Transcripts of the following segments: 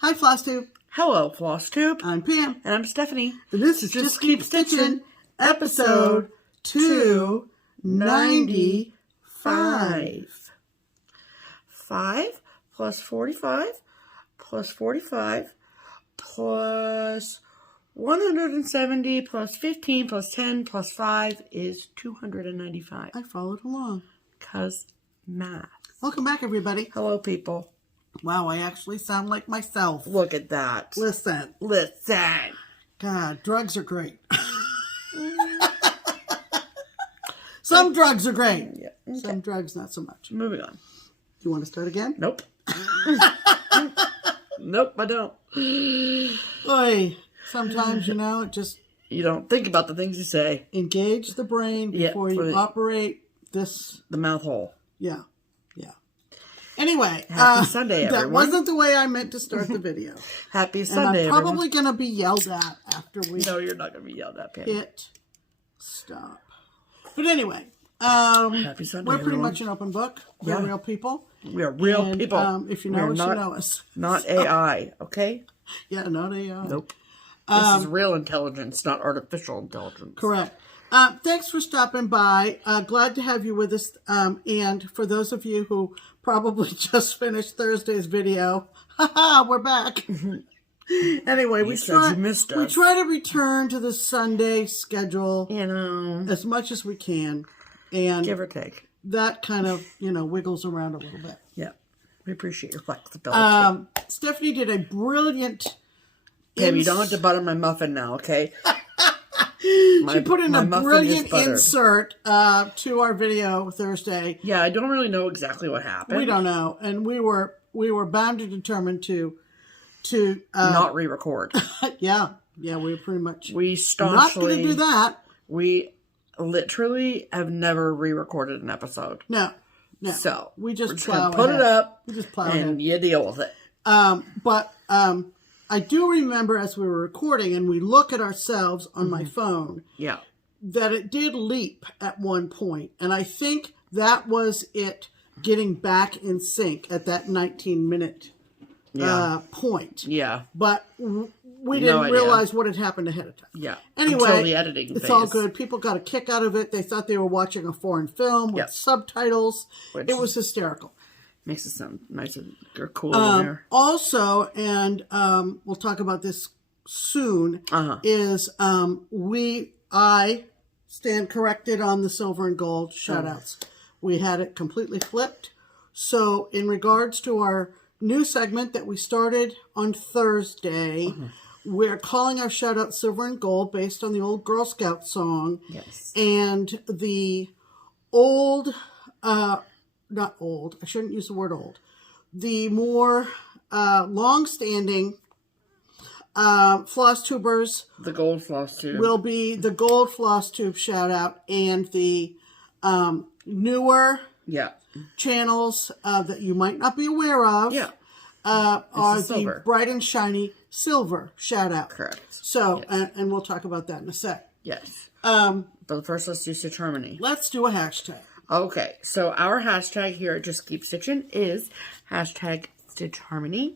Hi, FlossTube. Hello, FlossTube. I'm Pam. And I'm Stephanie. And this is Just Keep Stitching, episode 295. 5 plus 45 plus 45 plus 170 plus 15 plus 10 plus 5 is 295. I followed along. Because math. Welcome back, everybody. Hello, people. Wow, I actually sound like myself. Look at that. Listen. God, drugs are great. Some drugs are great. Yeah, okay. Some drugs, not so much. Moving on. You want to start again? Nope. Nope, I don't. Oy, sometimes, it just... You don't think about the things you say. Engage the brain before you operate this... The mouth hole. Yeah. Anyway, Happy Sunday, everyone. That wasn't the way I meant to start the video. Happy Sunday, and I'm probably going to be yelled at after we... No, you're not going to be yelled at, Pam. Hit stop. But anyway, Happy Sunday, we're pretty everyone. much an open book. We're real people. We are real people. If you know us, you know us. Not AI, okay? Yeah, not AI. Nope. This is real intelligence, not artificial intelligence. Correct. Thanks for stopping by. Glad to have you with us. And for those of you who probably just finished Thursday's video, we're back. Anyway, we try to return to the Sunday schedule, as much as we can, and give or take. That kind of wiggles around a little bit. Yeah, we appreciate your flexibility. Stephanie did a brilliant. Pam, you don't have to butter my muffin now, okay? She put in a brilliant insert to our video Thursday. Yeah, I don't really know exactly what happened. We don't know, and we were bound and determined to not re-record. Yeah, we were pretty much. We staunchly not going to do that. We literally have never re-recorded an episode. No. So we're just gonna put it up. We just plow and you deal with it. But I do remember as we were recording and we look at ourselves on my phone. Yeah. That it did leap at one point, and I think that was it getting back in sync at that 19-minute point. Yeah. But we didn't realize what had happened ahead of time. Yeah. Anyway, until the editing phase. It's all good. People got a kick out of it. They thought they were watching a foreign film with subtitles. It was hysterical. Makes it sound nice or cool in there. Also, and we'll talk about this soon, is I stand corrected on the silver and gold shoutouts. We had it completely flipped. So in regards to our new segment that we started on Thursday, we're calling our shoutout silver and gold based on the old Girl Scout song. Yes. And the old... not old, I shouldn't use the word old. The more long-standing FlossTubers. The gold FlossTube. Will be the gold FlossTube shout-out, and the newer channels that you might not be aware of are the bright and shiny silver shout-out. Correct. So, and we'll talk about that in a sec. Yes. But first, let's do Stitch Harmony. Let's do a hashtag. Okay, so our hashtag here at Just Keep Stitchin' is hashtag Stitch Harmony.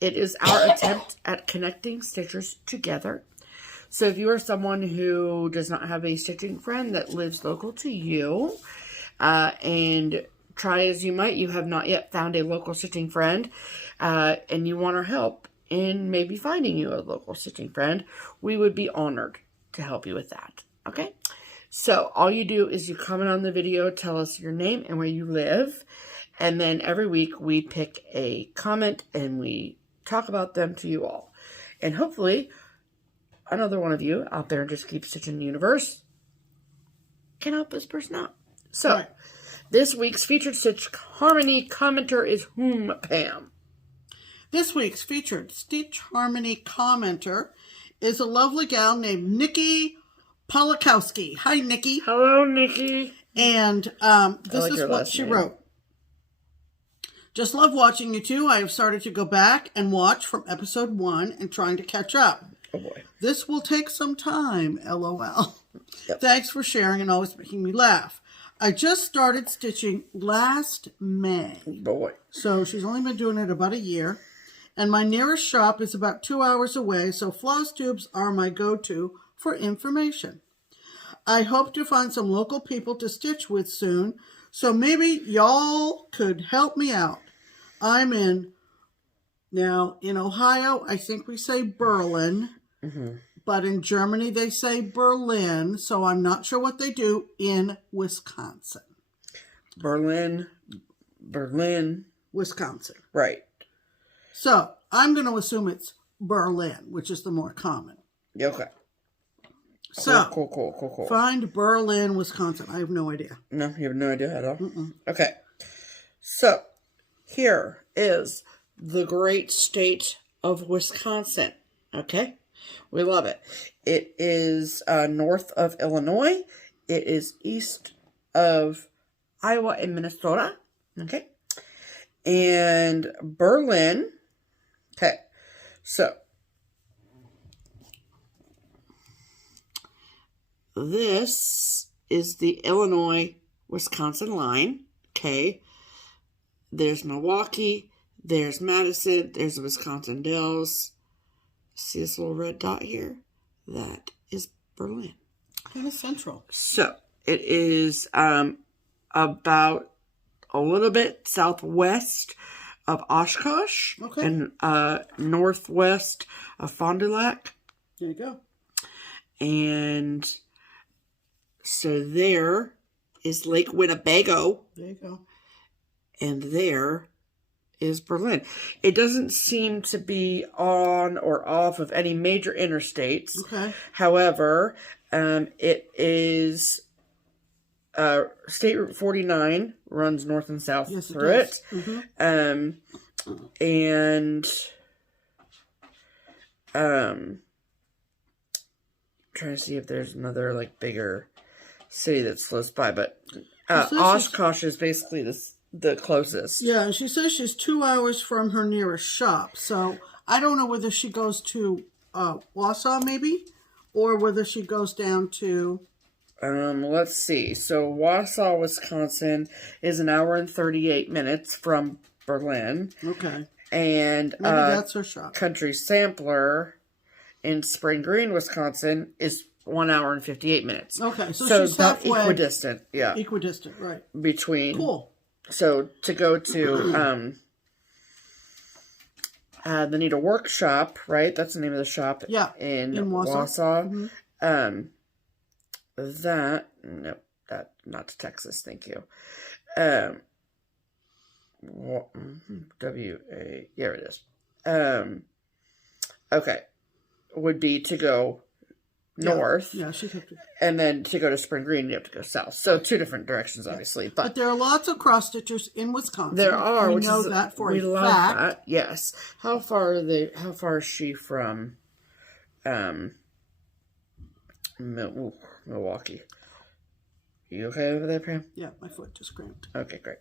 It is our attempt at connecting stitchers together. So if you are someone who does not have a stitching friend that lives local to you, and try as you might, you have not yet found a local stitching friend, and you want our help in maybe finding you a local stitching friend, we would be honored to help you with that. Okay? So all you do is you comment on the video, tell us your name and where you live, and then every week we pick a comment and we talk about them to you all. And hopefully another one of you out there in Just Keep Stitching universe can help this person out. So this week's featured Stitch Harmony commenter is whom, Pam? This week's featured Stitch Harmony commenter is a lovely gal named Nikki Polakowski. Hi, Nikki. Hello, Nikki. And this is what she wrote. Just love watching you two. I have started to go back and watch from episode 1 and trying to catch up. Oh, boy. This will take some time, LOL. Yep. Thanks for sharing and always making me laugh. I just started stitching last May. Boy. So she's only been doing it about a year. and my nearest shop is about 2 hours away, so FlossTubes are my go-to for information. I hope to find some local people to stitch with soon, so maybe y'all could help me out. I'm in Ohio, I think we say Berlin, but in Germany they say Berlin, so I'm not sure what they do in Wisconsin. Berlin, Wisconsin. Right. So I'm going to assume it's Berlin, which is the more common. Okay. So, cool. Find Berlin, Wisconsin. I have no idea. No, you have no idea at all? Okay. So, here is the great state of Wisconsin. Okay? We love it. It is north of Illinois. It is east of Iowa and Minnesota. Okay? And Berlin. Okay. So, this is the Illinois-Wisconsin line, okay? There's Milwaukee, there's Madison, there's the Wisconsin Dells. See this little red dot here? That is Berlin. Kind of central. So, it is about a little bit southwest of Oshkosh and northwest of Fond du Lac. There you go. And so there is Lake Winnebago. There you go. And there is Berlin. It doesn't seem to be on or off of any major interstates. Okay. However, it is State Route 49 runs north and south through it. And trying to see if there's another like bigger city that's close by, but Oshkosh is basically the closest. Yeah, and she says she's 2 hours from her nearest shop, so I don't know whether she goes to Wausau maybe, or whether she goes down to... Let's see. So Wausau, Wisconsin is 1 hour and 38 minutes from Berlin. Okay. And maybe that's her shop. Country Sampler in Spring Green, Wisconsin is 1 hour and 58 minutes. Okay, so she's about halfway. Equidistant, yeah. Equidistant, right. Between. Cool. So to go to the Needle Workshop, right? That's the name of the shop. Yeah. In Wausau. Wausau. Nope, that not to Texas. Thank you. W-A, yeah, it is. Okay, would be to go north. Yeah, she took it. And then to go to Spring Green, you have to go south. So 2 different directions, obviously. But there are lots of cross stitchers in Wisconsin. There are. We know that for a fact. We love that. Yes. How far is she from Milwaukee? You okay over there, Pam? Yeah, my foot just cramped. Okay, great.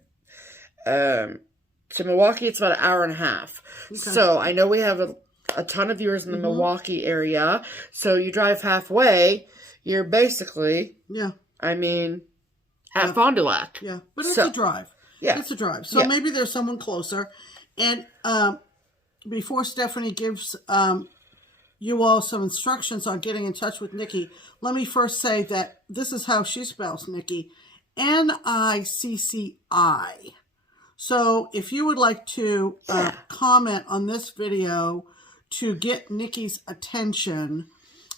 To Milwaukee, it's about 1.5 hours. Okay. So I know we have a ton of viewers in the Milwaukee area. So you drive halfway, you're basically, at Fond du Lac. Yeah, but it's a drive. Yeah. It's a drive. So maybe there's someone closer. And before Stephanie gives you all some instructions on getting in touch with Nikki, let me first say that this is how she spells Nikki. Nicci. So if you would like to comment on this video to get Nikki's attention,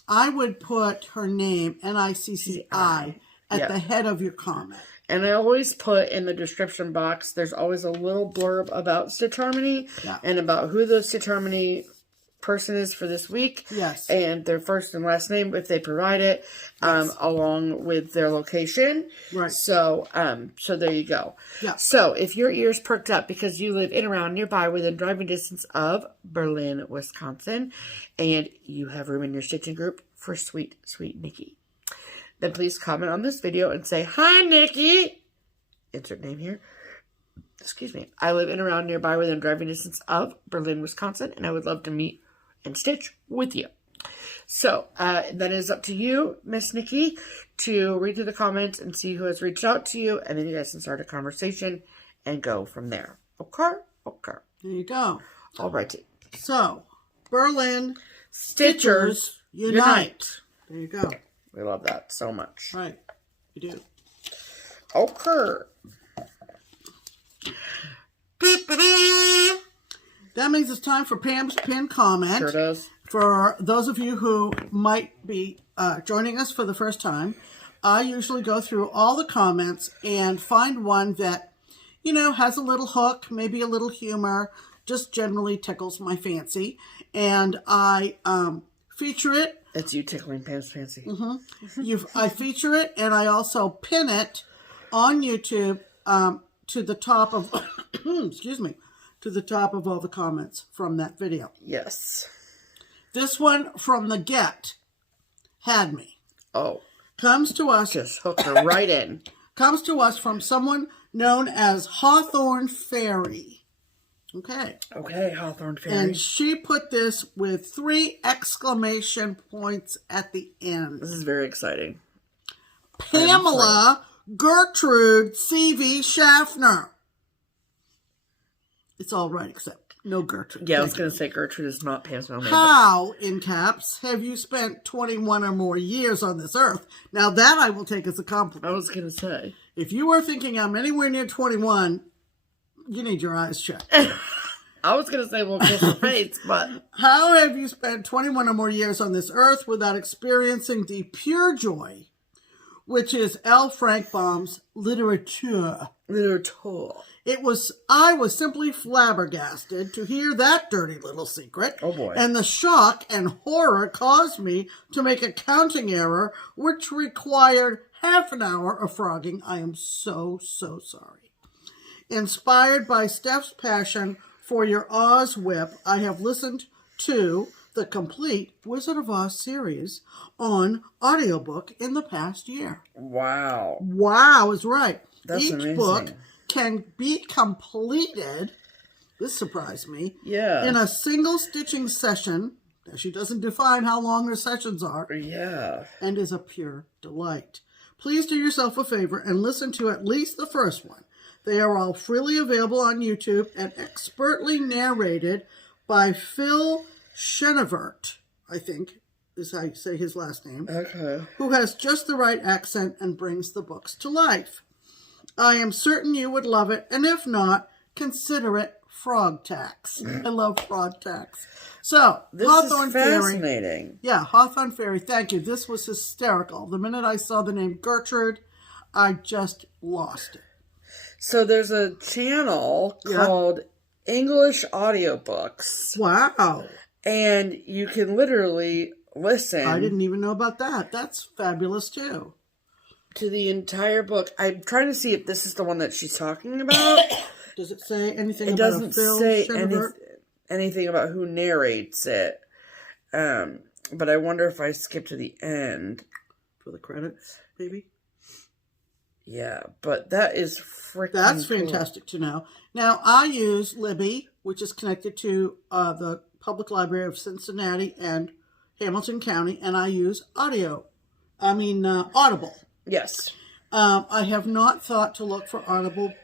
I would put her name, Nicci, at the head of your comment. And I always put in the description box, there's always a little blurb about Stitch Harmony and about who the Stitch Harmony person is for this week. Yes. And their first and last name, if they provide it, along with their location. Right. So, so there you go. Yeah. So if your ears perked up because you live in, around, nearby, within driving distance of Berlin, Wisconsin, and you have room in your stitching group for sweet, sweet Nikki, then please comment on this video and say, "Hi, Nikki." Insert name here. Excuse me. I live in, around, nearby, within driving distance of Berlin, Wisconsin, and I would love to meet and stitch with you. So, that is up to you, Miss Nikki, to read through the comments and see who has reached out to you, and then you guys can start a conversation and go from there. Okay? Okay. There you go. All righty. So, Berlin Stitchers unite. There you go. We love that so much. Right. You do. Okay. That means it's time for Pam's pinned comment. Sure does. For those of you who might be joining us for the first time, I usually go through all the comments and find one that, you know, has a little hook, maybe a little humor, just generally tickles my fancy. And I feature it. It's you tickling Pam's fancy. I feature it, and I also pin it on YouTube to the top of, excuse me, to the top of all the comments from that video. Yes. This one from the Get had me. Oh. Comes to us. Just hook her right in. Comes to us from someone known as Hawthorne Fairy. Okay. Okay, Hawthorne Fairy. And she put this with 3 exclamation points at the end. This is very exciting. Pamela Gertrude C.V. Schaffner. It's all right, except no Gertrude. Yeah, I was going to say Gertrude is not Pam's middle name. How, in caps, have you spent 21 or more years on this earth? Now that I will take as a compliment. I was going to say. If you are thinking I'm anywhere near 21, you need your eyes checked. I was going to say, well, kiss her face, but... How have you spent 21 or more years on this earth without experiencing the pure joy, which is L. Frank Baum's literature? I was simply flabbergasted to hear that dirty little secret. Oh boy. And the shock and horror caused me to make a counting error, which required half an hour of frogging. I am so sorry. Inspired by Steph's passion for your Oz whip, I have listened to the complete Wizard of Oz series on audiobook in the past year. Wow. Wow is right. That's amazing. Each book can be completed, this surprised me, in a single stitching session. She doesn't define how long her sessions are. Yeah. And is a pure delight. Please do yourself a favor and listen to at least the first one. They are all freely available on YouTube and expertly narrated by Phil Chenevert, I think is how you say his last name. Okay. Who has just the right accent and brings the books to life. I am certain you would love it, and if not, consider it frog tax. I love frog tax. So, this Hawthorne is fascinating. Fairy. Yeah, Hawthorne Fairy, thank you. This was hysterical. The minute I saw the name Gertrude, I just lost it. So there's a channel called English Audiobooks. Wow. And you can literally listen. I didn't even know about that. That's fabulous, too. To the entire book. I'm trying to see if this is the one that she's talking about. Does it say anything about Phil? It doesn't say anything about who narrates it. But I wonder if I skip to the end. For the credits, maybe? Yeah, but that is freaking That's cool. fantastic to know. Now, I use Libby, which is connected to the Public Library of Cincinnati and Hamilton County, and I use Audible. Yes. I have not thought to look for Audible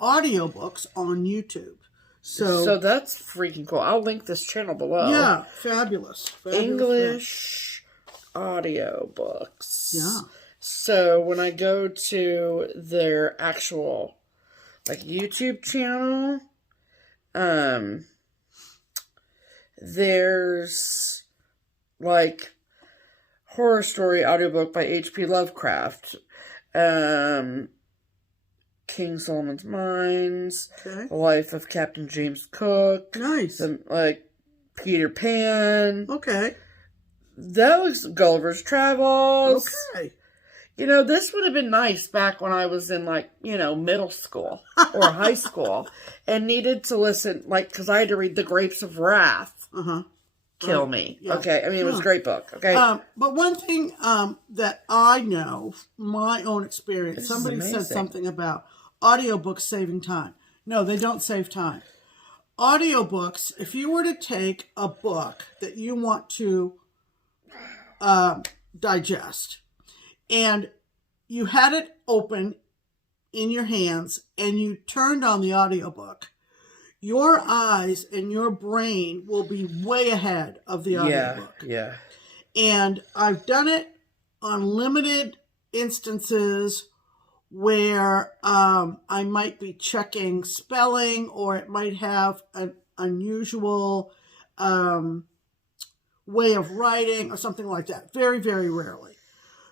audiobooks on YouTube. So that's freaking cool. I'll link this channel below. Yeah, fabulous. English audiobooks. Yeah. So when I go to their actual YouTube channel, there's horror story audiobook by H.P. Lovecraft, King Solomon's Mines, The Life of Captain James Cook. Nice. Peter Pan. Okay. That looks Gulliver's Travels. Okay. This would have been nice back when I was in, middle school or high school and needed to listen, because I had to read The Grapes of Wrath. Kill me. Yeah. Okay. It was a great book. Okay. But one thing that I know, my own experience, somebody said something about audiobooks saving time. No, they don't save time. Audiobooks, if you were to take a book that you want to digest, and you had it open in your hands and you turned on the audiobook, your eyes and your brain will be way ahead of the audiobook. Yeah. And I've done it on limited instances where I might be checking spelling, or it might have an unusual way of writing or something like that. Very, very rarely.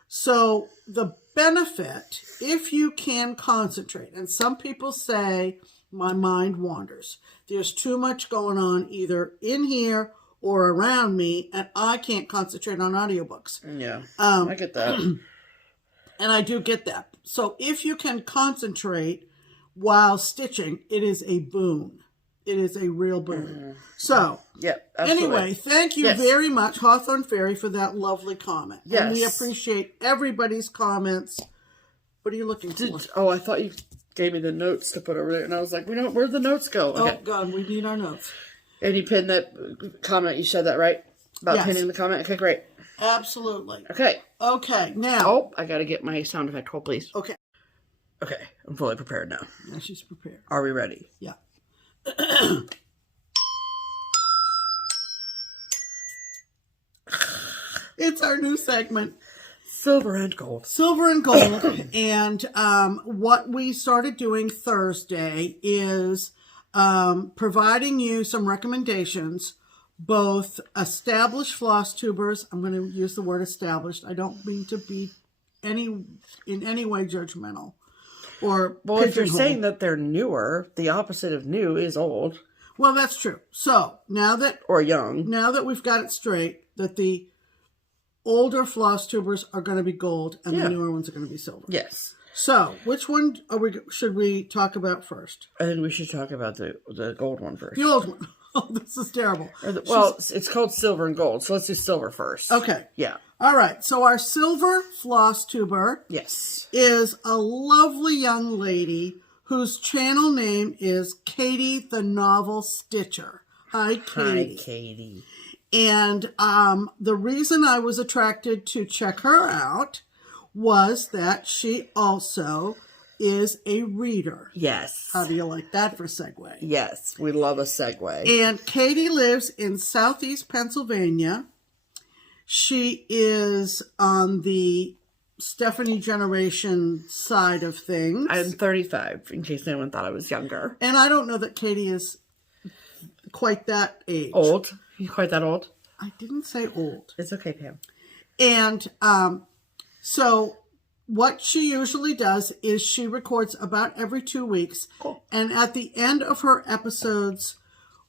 So the benefit, if you can concentrate, and some people say my mind wanders. There's too much going on either in here or around me, and I can't concentrate on audiobooks. Yeah, I get that. And I do get that. So if you can concentrate while stitching, it is a boon. It is a real boon. So, anyway, thank you very much, Hawthorne Fairy, for that lovely comment. Yes. And we appreciate everybody's comments. What are you looking for? I thought you gave me the notes to put over there, and I was like, where'd the notes go? Okay. Oh, God, we need our notes. And you pinned that comment. You said that, right? About pinning the comment? Okay, great. Absolutely. Okay. Okay, now. Oh, I got to get my sound effect. Hold, please. Okay. Okay, I'm fully prepared now. Yeah, she's prepared. Are we ready? Yeah. It's our new segment. Silver and gold. Silver and gold. And what we started doing Thursday is providing you some recommendations, both established FlossTubers. I'm going to use the word established. I don't mean to be in any way judgmental. Well, if you're saying that they're newer, the opposite of new is old. Well, that's true. So now that we've got it straight, that the older FlossTubers are going to be gold and the newer ones are going to be silver. Yes. So which one should we talk about first? I think we should talk about the gold one first. The old one. Oh, this is terrible. It's called silver and gold, so let's do silver first. Okay. Yeah. All right. So our silver FlossTuber is a lovely young lady whose channel name is Katie the Novel Stitcher. Hi, Katie. Hi, Katie. And the reason I was attracted to check her out was that she also is a reader. Yes. How do you like that for a segue? Yes, we love a segue. And Katie lives in Southeast Pennsylvania. She is on the Stephanie generation side of things. I'm 35, in case anyone thought I was younger. And I don't know that Katie is quite that age. Old? You quite that old? I didn't say old. It's okay, Pam. And so what she usually does is she records about every 2 weeks. Cool. And at the end of her episodes,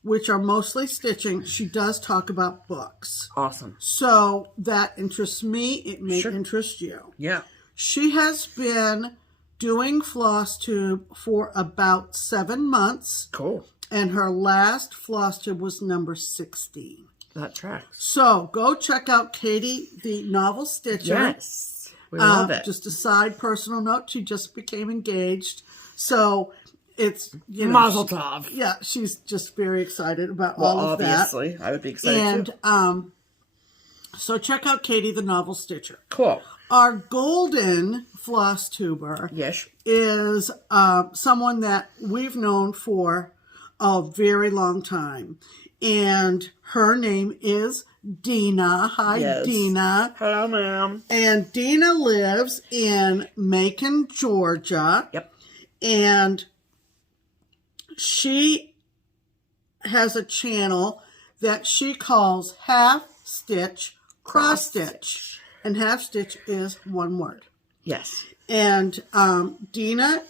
which are mostly stitching, she does talk about books. Awesome. So that interests me. It may interest you. Yeah. She has been doing FlossTube for about 7 months. Cool. And her last FlossTube was number 16. That tracks. So go check out Katie the Novel Stitcher. Yes. We love it. Just a side personal note, she just became engaged. So it's, Mazel tov. Yeah, she's just very excited about all of that. Obviously, I would be excited too. And so check out Katie the Novel Stitcher. Cool. Our golden FlossTuber is someone that we've known for a very long time. And her name is Dena. Hi, Dena. Hello, ma'am. And Dena lives in Macon, Georgia. Yep. And she has a channel that she calls Half Stitch Cross Stitch. And half stitch is one word. Yes. And Dena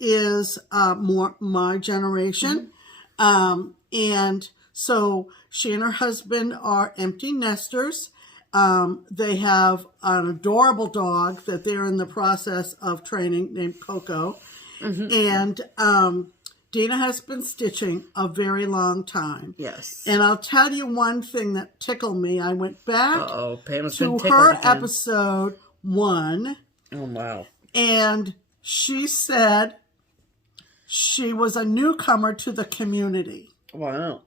is more my generation. And so she and her husband are empty nesters. They have an adorable dog that they're in the process of training named Coco. And Dena has been stitching a very long time. Yes. And I'll tell you one thing that tickled me. I went back to her episode 1. Oh, wow. And she said she was a newcomer to the community. Wow.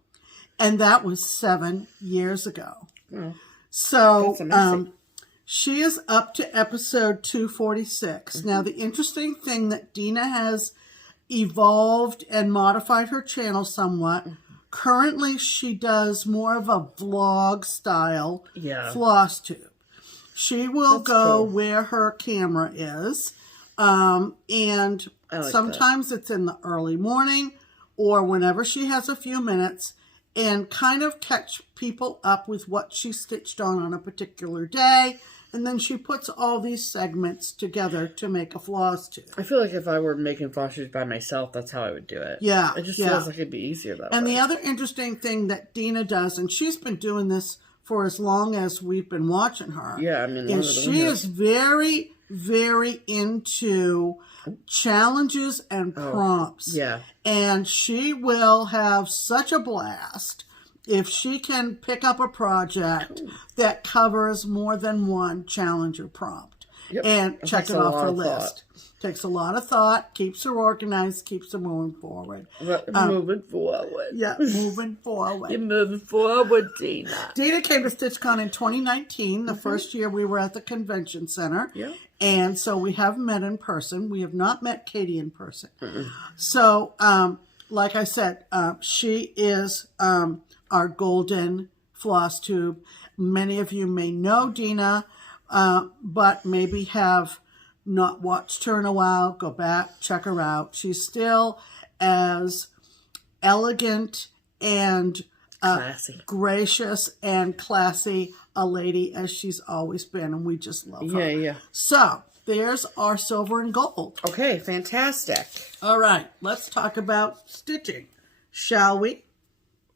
And that was 7 years ago. Oh, so she is up to episode 246. Now, the interesting thing that Dena has evolved and modified her channel somewhat. Currently, she does more of a vlog style FlossTube. She will go where her camera is, and sometimes it's in the early morning or whenever she has a few minutes, and kind of catch people up with what she stitched on a particular day. And then she puts all these segments together to make a FlossTube. I feel like if I were making FlossTubes by myself, that's how I would do it. Yeah. It just feels like it'd be easier that way. And the other interesting thing that Dena does, and she's been doing this for as long as we've been watching her. Yeah, I mean, is she is very, very into challenges and prompts. Yeah. And she will have such a blast if she can pick up a project that covers more than one challenge or prompt. And check it off her list. Takes a lot of thought, keeps her organized, keeps her moving forward. Moving forward. Yeah, moving forward. You're moving forward, Dena. Dena came to StitchCon in 2019, the first year we were at the convention center. Yeah. And so we have met in person. We have not met Katie in person. So, like I said, she is our golden FlossTube. Many of you may know Dena, but maybe have not watched her in a while. Go back, check her out. She's still as elegant and gracious and classy a lady as she's always been, and we just love her. Yeah. So, there's our silver and gold. Okay, fantastic. All right, let's talk about stitching, shall we?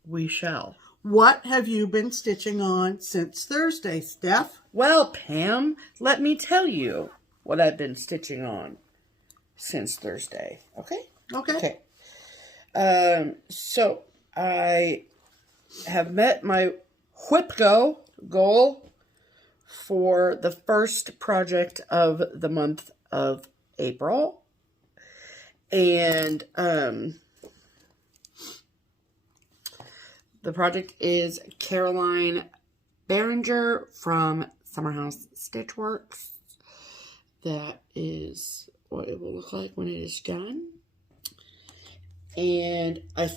We shall. What have you been stitching on since Thursday, Steph? Well, Pam, let me tell you what I've been stitching on since Thursday. Okay? Okay. So I have met my WIPGO goal for the first project of the month of April. And the project is Caroline Behringer from Summer House Stitchworks. That is what it will look like when it is done. And I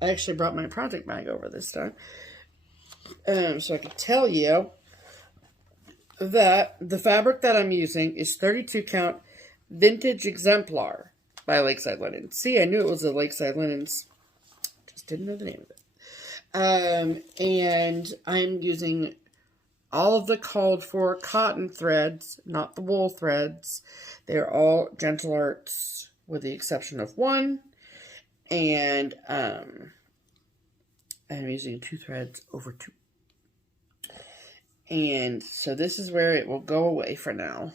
actually brought my project bag over this time. So I can tell you that the fabric that I'm using is 32 count vintage exemplar by Lakeside Linens. See, I knew it was a Lakeside Linens. Just didn't know the name of it. And I'm using all of the called for cotton threads, not the wool threads. They're all Gentle Arts with the exception of one. And I'm using 2 threads over 2. And so this is where it will go away for now.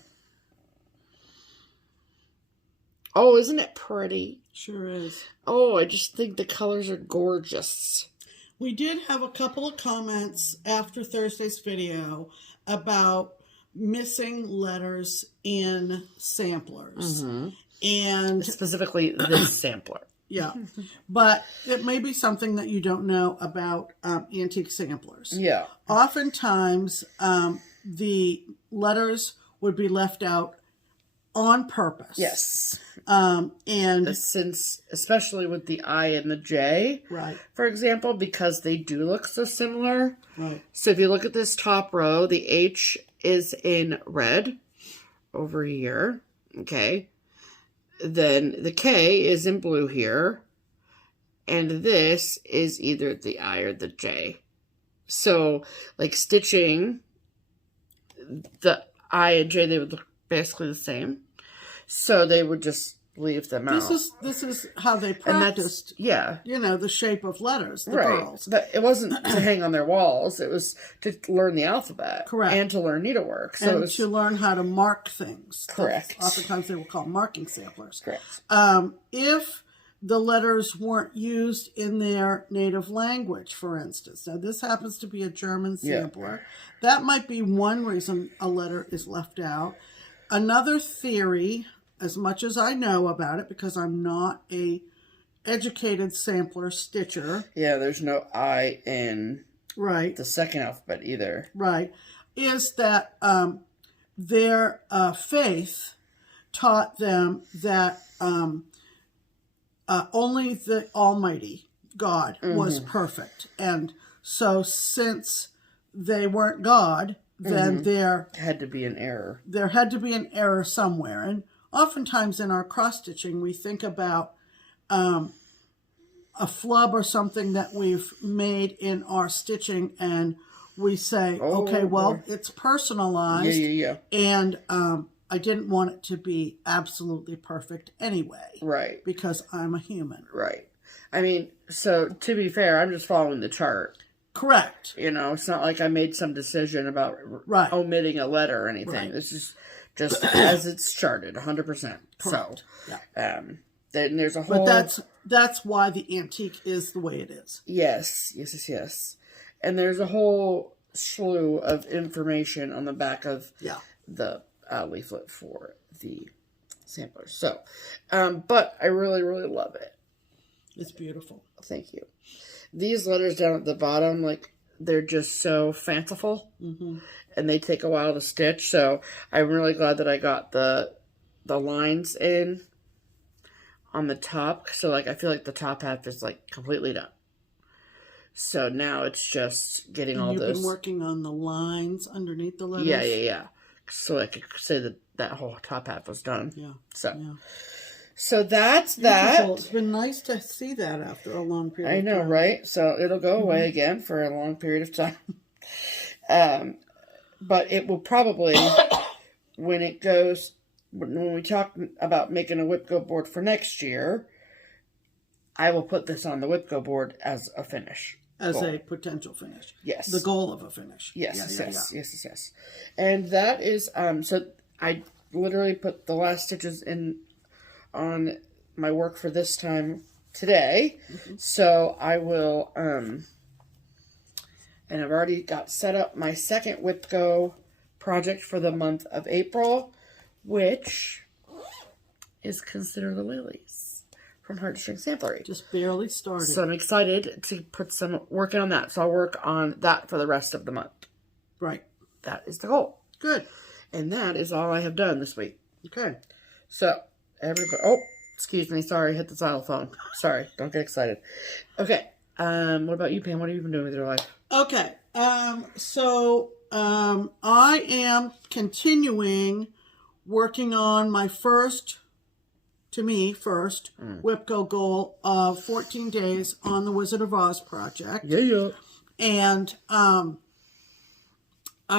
Oh, isn't it pretty? Sure is. Oh, I just think the colors are gorgeous. We did have a couple of comments after Thursday's video about missing letters in samplers. And specifically this sampler. Yeah, but it may be something that you don't know about antique samplers. Yeah. Oftentimes, the letters would be left out on purpose. Yes. And since, especially with the I and the J, right, for example, because they do look so similar. Right. So if you look at this top row, the H is in red over here. Okay. Then the K is in blue here. And this is either the I or the J. So, like stitching the I and J, they would look basically the same. So they would just leave them out. This is how they practiced. Yeah. You know, the shape of letters, the right. girls. But it wasn't to hang on their walls. It was to learn the alphabet. Correct. And to learn needlework. So and to learn how to mark things. Correct. Oftentimes they were called marking samplers. Correct. If the letters weren't used in their native language, for instance. Now, this happens to be a German sampler. Yeah. That might be one reason a letter is left out. Another theory, as much as I know about it, because I'm not a educated sampler stitcher. Yeah, there's no I in right. the second alphabet either. Right. Is that their faith taught them that only the Almighty God was perfect. And so since they weren't God, then there had to be an error. There had to be an error somewhere. And oftentimes in our cross-stitching, we think about a flub or something that we've made in our stitching, and we say, okay, well, it's personalized. Yeah. And I didn't want it to be absolutely perfect anyway. Right. Because I'm a human. Right. I mean, so to be fair, I'm just following the chart. Correct. You know, it's not like I made some decision about omitting a letter or anything. Right. This is just as it's charted, 100%. Correct. So, then there's a whole... But that's why the antique is the way it is. Yes. And there's a whole slew of information on the back of the leaflet for the sampler. So, but I really, really love it. It's beautiful. Thank you. These letters down at the bottom, like, they're just so fanciful. And they take a while to stitch. So I'm really glad that I got the lines in on the top. So, like, I feel like the top half is, like, completely done. So now it's just getting all those. You've been working on the lines underneath the letters? Yeah. So I could say that whole top half was done. Yeah. So that's beautiful. that. It's been nice to see that after a long period of time. I know, right? So it'll go away again for a long period of time. But it will probably, when we talk about making a WIPGO board for next year, I will put this on the WIPGO board as a finish. As a potential finish. Yes. The goal of a finish. Yes. And that is, so I literally put the last stitches in on my work for this time today. So I will, and I've already got set up my second WIPGO project for the month of April, which is Consider the Lilies from Heartstring Samplery. Just barely started. So I'm excited to put some working on that. So I'll work on that for the rest of the month. Right. That is the goal. Good. And that is all I have done this week. Okay. So, everybody... Oh, excuse me. Sorry, hit the xylophone. Sorry, don't get excited. Okay. What about you, Pam? What have you been doing with your life? Okay. I am continuing working on my first WIPGO goal of 14 days on the Wizard of Oz project. Yeah. And I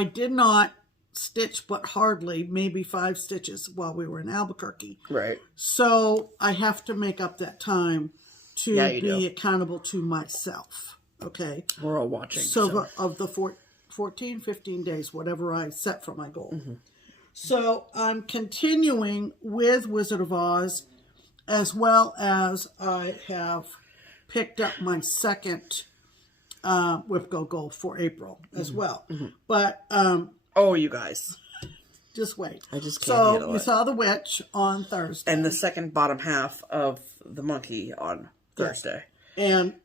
did not stitch but hardly, maybe 5 stitches while we were in Albuquerque. Right. So I have to make up that time to be accountable to myself. Okay? We're all watching. So of the 14, 15 days, whatever I set for my goal. So I'm continuing with Wizard of Oz, as well as I have picked up my second WIPGO goal for April as well. But oh, you guys, just wait. I just can't handle it. So you saw the witch on Thursday, and the second bottom half of the monkey on Thursday. And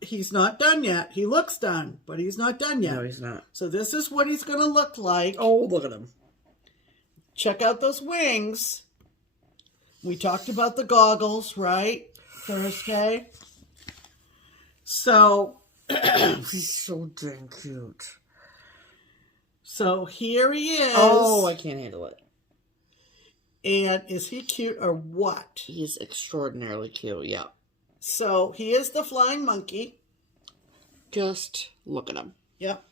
he's not done yet. He looks done, but he's not done yet. No, he's not. So this is what he's going to look like. Oh, look at him! Check out those wings. We talked about the goggles, right? Thursday. So he's so dang cute. So here he is. Oh, I can't handle it. And is he cute or what? He's extraordinarily cute, yeah. So he is the flying monkey. Just look at him. Yep.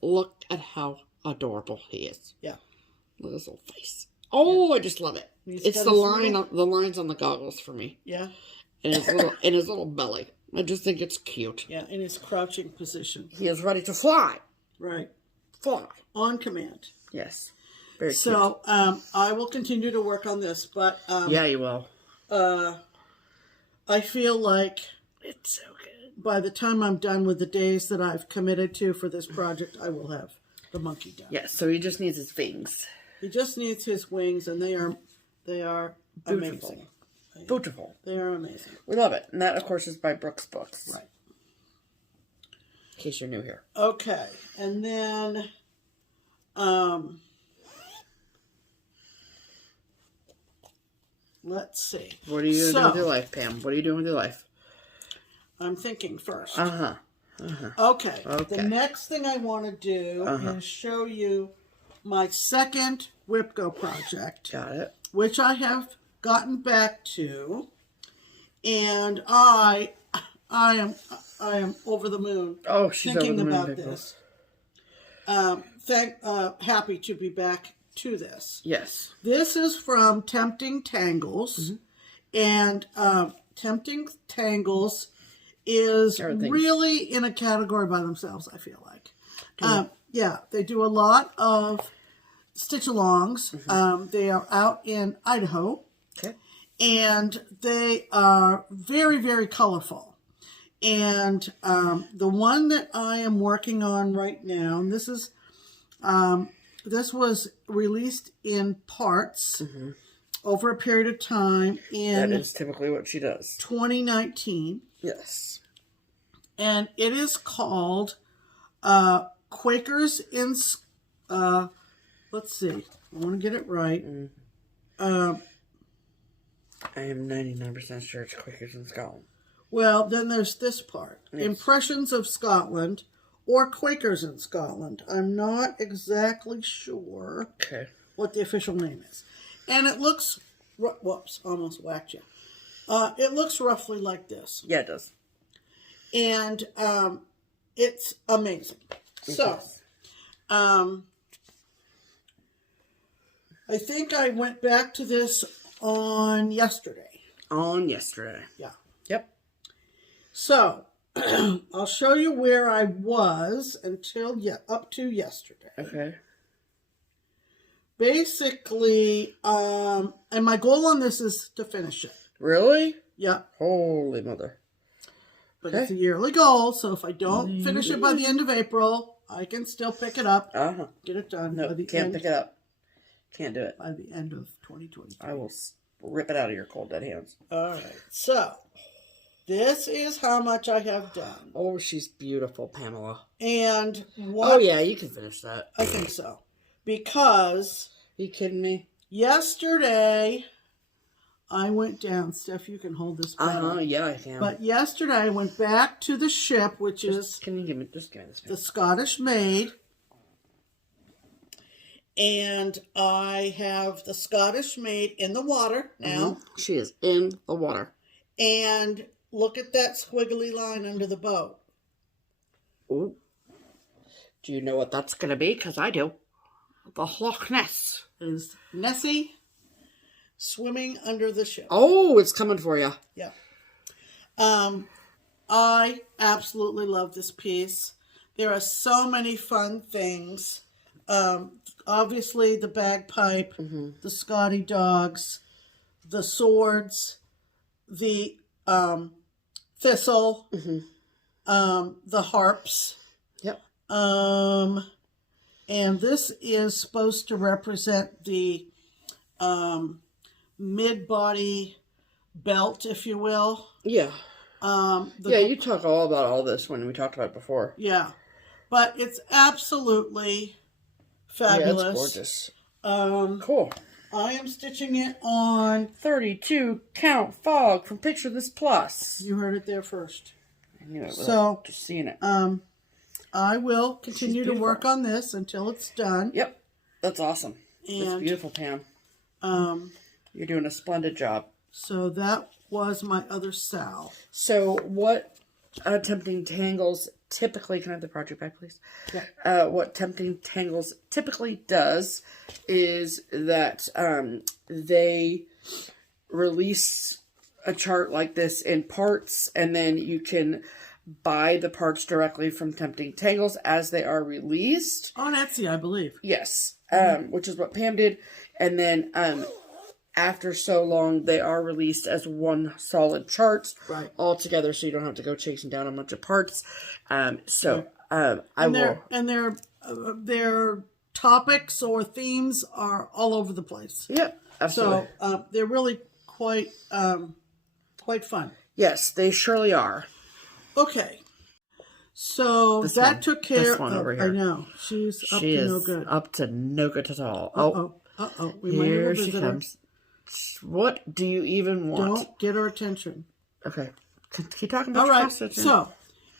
Look at how adorable he is. Yeah. Look at his little face. Oh, I just love it. It's the lines on the goggles for me. Yeah. And his little belly. I just think it's cute. Yeah, in his crouching position. He is ready to fly. Right. Fly. On command. Yes. Very cute. So, I will continue to work on this, but... yeah, you will. I feel like... It's so good. By the time I'm done with the days that I've committed to for this project, I will have the monkey done. Yes, so he just needs his wings. He just needs his wings, and they are beautiful. Amazing. Beautiful. They are amazing. We love it. And that, of course, is by Brooks Books. Right. In case you're new here. Okay. And then, let's see. What are you going to do with your life, Pam? What are you doing with your life? I'm thinking first. Okay. The next thing I want to do is show you my second WIPGO project. Got it. Which I have gotten back to, and I am over the moon. Oh, she's thinking over the moon, about this. Happy to be back to this. Yes. This is from TemptingTangles, and TemptingTangles is really in a category by themselves, I feel like. Yeah, they do a lot of Stitch-A-Longs. They are out in Idaho. Okay. And they are very, very colorful. And the one that I am working on right now, and this was released in parts over a period of time in... That is typically what she does. 2019. Yes. And it is called Quakers in... let's see. I want to get it right. I am 99% sure it's Quakers in Scotland. Well, then there's this part. Yes. Impressions of Scotland or Quakers in Scotland. I'm not exactly sure what the official name is. And it looks... Whoops, almost whacked you. It looks roughly like this. Yeah, it does. And it's amazing. So, I think I went back to this on yesterday. Yeah. Yep. So, I'll show you where I was up to yesterday. Okay. Basically, and my goal on this is to finish it. Really? Yeah. Holy mother. But it's a yearly goal, so if I don't finish it by the end of April, I can still pick it up. Get it done. No, can't pick it up. Can't do it. By the end of 2023. I will rip it out of your cold dead hands. All right. So, this is how much I have done. Oh, she's beautiful, Pamela. And what... Oh, yeah, you can finish that. I think so. Because... Are you kidding me? Yesterday, I went down. Steph, you can hold this better. Yeah, I can. But yesterday, I went back to the ship, which is... Can you give me this? The Scottish Maid. And I have the Scottish Maid in the water now. She is in the water. And look at that squiggly line under the boat. Ooh. Do you know what that's going to be? Because I do. The Loch Ness. Is Nessie swimming under the ship. Oh, it's coming for you. Yeah. I absolutely love this piece. There are so many fun things. Obviously, the bagpipe, the Scotty dogs, the swords, the thistle, the harps. Yep. And this is supposed to represent the mid-body belt, if you will. Yeah. You talk all about all this when we talked about it before. Yeah. But it's absolutely fabulous. Yeah, it's gorgeous. Cool. I am stitching it on 32 count fog from Picture This Plus. You heard it there first. I knew it. So, just seeing it. I will continue to work on this until it's done. Yep. That's awesome. It's beautiful, Pam. You're doing a splendid job. So that was my other SAL. So what TemptingTangles typically, can I have the project back, please? Yeah. What TemptingTangles typically does is that they release a chart like this in parts, and then you can buy the parts directly from TemptingTangles as they are released. On Etsy, I believe. Yes, which is what Pam did. And then after so long, they are released as one solid chart all together, so you don't have to go chasing down a bunch of parts. Their topics or themes are all over the place. Yep, absolutely. So they're really quite fun. Yes, they surely are. Okay. So that took care of... This one over here. I know. She's up to no good. Up to no good at all. Uh-oh. Here she comes. What do you even want? Don't get her attention. Okay. Keep talking about All right. cross-stitching. So,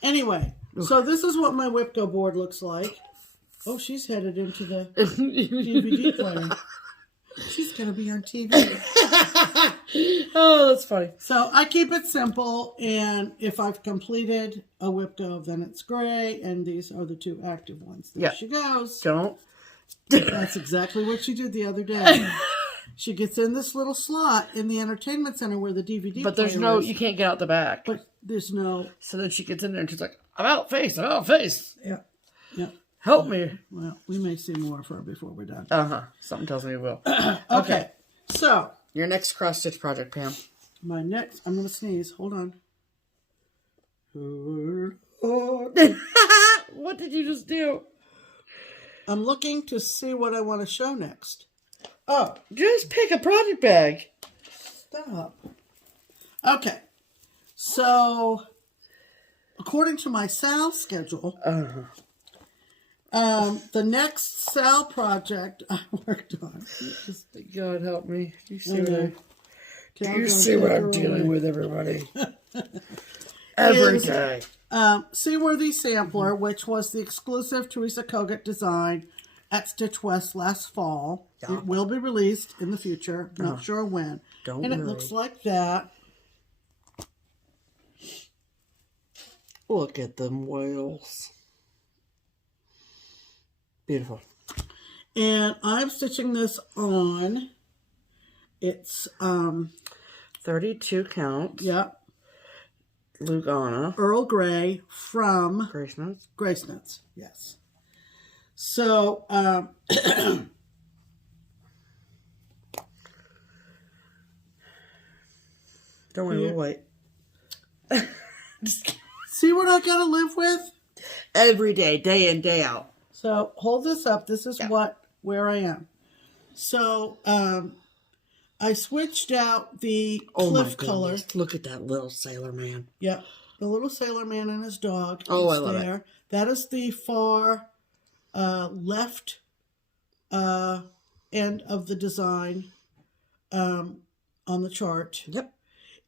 anyway. So, this is what my WIPGO board looks like. Oh, she's headed into the DVD player. She's going to be on TV. Oh, that's funny. So, I keep it simple. And if I've completed a WIPGO, then it's gray. And these are the 2 active ones. There she goes. Don't. That's exactly what she did the other day. She gets in this little slot in the entertainment center where the DVD But there's no, you can't get out the back. But there's no. So then she gets in there and she's like, I'm out face. Yeah. Yeah. Help me. Well, we may see more of her before we're done. Something tells me we will. Okay. So. Your next cross-stitch project, Pam. My next, I'm going to sneeze. Hold on. What did you just do? I'm looking to see what I want to show next. Oh. Just pick a project bag. Stop. Okay. So, according to my SAL schedule, the next SAL project I worked on. God help me. You see what I'm dealing with, everybody. Every day. Seaworthy Sampler, which was the exclusive Teresa Kogut design at Stitch West last fall. Yeah. It will be released in the future. Not sure when. Don't and worry. It looks like that. Look at them whales. Beautiful. And I'm stitching this on. It's 32 count. Yep. Lugana. Earl Grey from Grace Notes. Grace Notes. Yes. So don't worry, we'll wait. See what I gotta live with? Every day, day in, day out. So hold this up. This is where I am. So I switched out the cliff color. Look at that little sailor man. Yep. The little sailor man and his dog. Oh, I love it. That is the far left end of the design on the chart. Yep.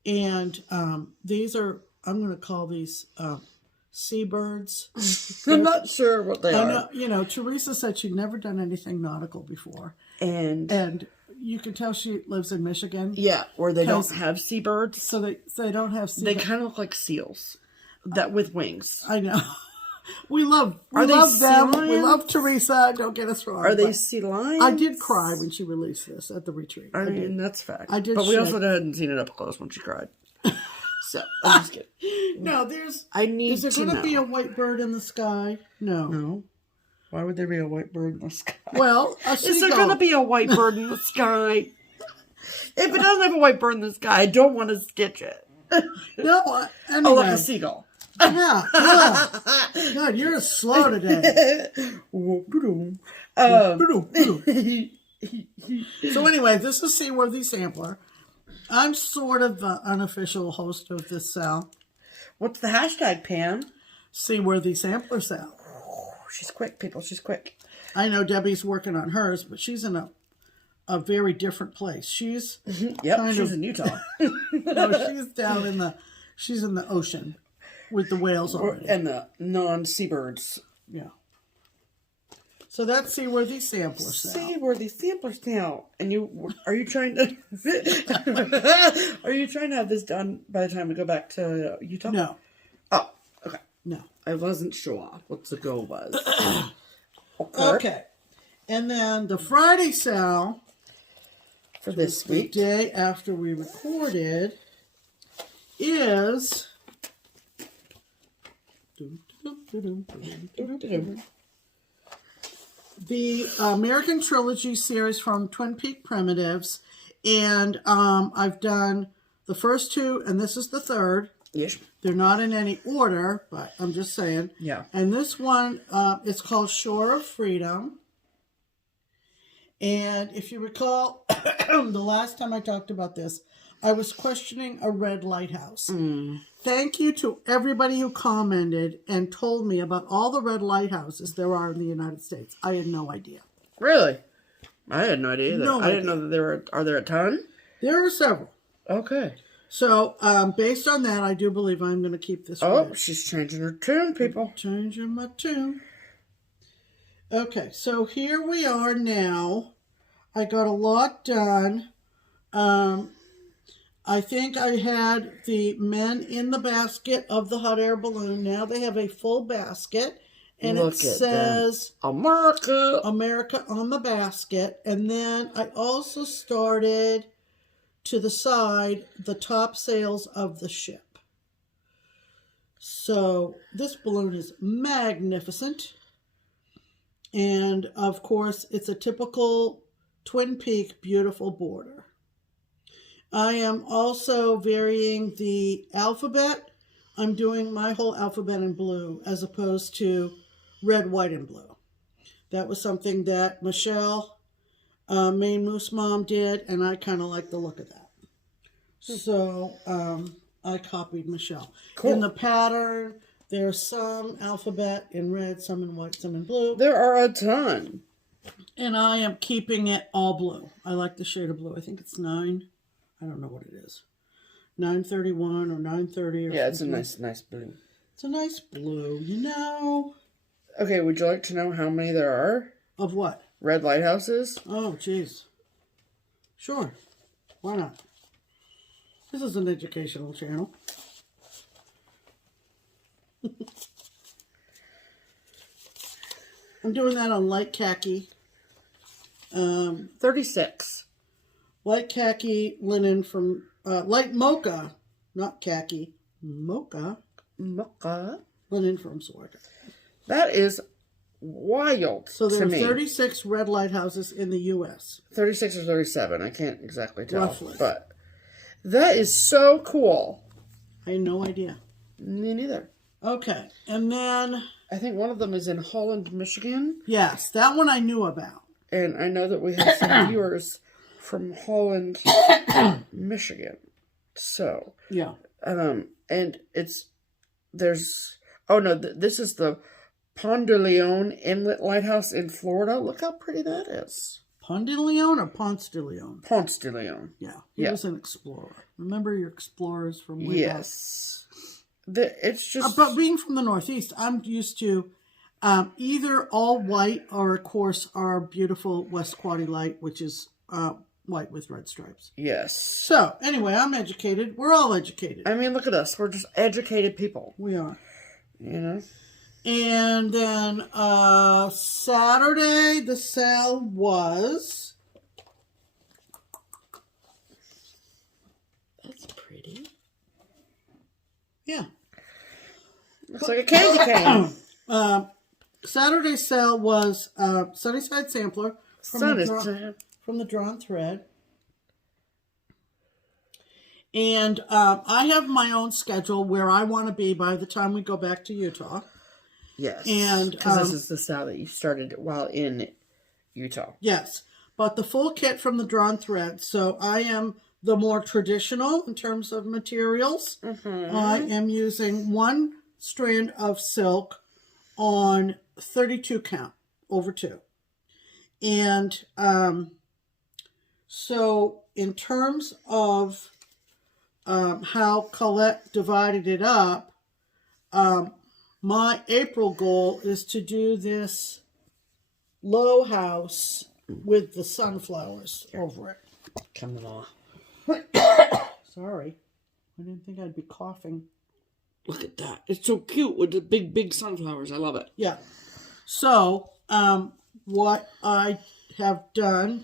And these are, I'm going to call these seabirds. I'm not sure what they are. Know, you know, Teresa said she'd never done anything nautical before. And you can tell she lives in Michigan. Yeah, where they don't have seabirds. So they don't have seabirds. They kind of look like seals that with wings. I know. We love them. Lions? We love Teresa. Don't get us wrong. Are they sea lions? I did cry when she released this at the retreat. I mean, that's fact. I did, but we also hadn't seen it up close when she cried. So I'm just kidding. No, is there going to be a white bird in the sky? No. No. Why would there be a white bird in the sky? Well, a seagull. Is there going to be a white bird in the sky? If it doesn't have a white bird in the sky, I don't want to stitch it. No, anyway. Oh, like a seagull. Yeah. God, you're slow today. So anyway, this is Seaworthy Sampler. I'm sort of the unofficial host of this SAL. What's the hashtag, Pam? Seaworthy Sampler SAL. She's quick, people. She's quick. I know Debbie's working on hers, but she's in a very different place. She's she's in Utah. No, she's down in the ocean with the whales already. And the non-seabirds. Yeah. So that's Seaworthy Sampler SAL. Seaworthy Sampler SAL. And are you trying to have this done by the time we go back to Utah? No. Oh, okay. No. I wasn't sure what the goal was. Okay. And then the Friday SAL for this week, the day after we recorded, is the American Trilogy series from Twin Peak Primitives. And I've done the first 2, and this is the third. Yes. They're not in any order, but I'm just saying. Yeah. And this one, it's called Shore of Freedom. And if you recall, the last time I talked about this, I was questioning a red lighthouse. Thank you to everybody who commented and told me about all the red lighthouses there are in the United States. I had no idea. Really? I had no idea either. No I didn't know that are there a ton? There are several. Okay. So, based on that, I do believe I'm going to keep this red. She's changing her tune, people. Changing my tune. Okay, so here we are now. I got a lot done. I think I had the men in the basket of the hot air balloon. Now they have a full basket. And it says America on the basket. And then I also started to the side the top sails of the ship. So this balloon is magnificent. And of course, it's a typical Twin Peak beautiful border. I am also varying the alphabet. I'm doing my whole alphabet in blue as opposed to red, white, and blue. That was something that Michelle, Maine Moose Mom, did, and I kind of like the look of that. So I copied Michelle. Cool. In the pattern, there's some alphabet in red, some in white, some in blue. There are a ton. And I am keeping it all blue. I like the shade of blue. I think it's 9. I don't know what it is. 931 or 930 or yeah, something. it's a nice blue. It's a nice blue, you know. Okay, would you like to know how many there are? Of what? Red lighthouses? Oh, jeez. Sure. Why not? This is an educational channel. I'm doing that on light khaki. 36. Light khaki linen from, light mocha, not khaki, mocha. Mocha. Linen from Swarga. That is wild. So there to are me. 36 red lighthouses in the U.S. 36 or 37. I can't exactly tell. Roughly. But that is so cool. I had no idea. Me neither. Okay. And then... I think one of them is in Holland, Michigan. Yes, that one I knew about. And I know that we have some viewers from Holland, Michigan. So. Yeah. And there's... Oh, no, this is the Pont de Leon Inlet Lighthouse in Florida. Look how pretty that is. Pont de Leon or Ponce de Leon? Ponce de Leon. Yeah, he was an explorer. Remember your explorers from way back? Yes. It's just... But being from the Northeast, I'm used to either all white or, of course, our beautiful West Quaddy Light, which is white with red stripes. Yes. So, anyway, I'm educated. We're all educated. I mean, look at us. We're just educated people. We are. You know? And then Saturday, the sale was... That's pretty. Yeah. Looks like a candy cane. Saturday's sale was Sunnyside Sampler from the Drawn Thread. And I have my own schedule where I want to be by the time we go back to Utah. Yes. And because this is the style that you started while in Utah. Yes. But the full kit from the Drawn Thread. So I am the more traditional in terms of materials. Mm-hmm. I am using 1 strand of silk on 32 count over 2. And so in terms of how Colette divided it up, my April goal is to do this low house with the sunflowers over it. Come on. Sorry. I didn't think I'd be coughing. Look at that. It's so cute with the big, big sunflowers. I love it. Yeah. So, what I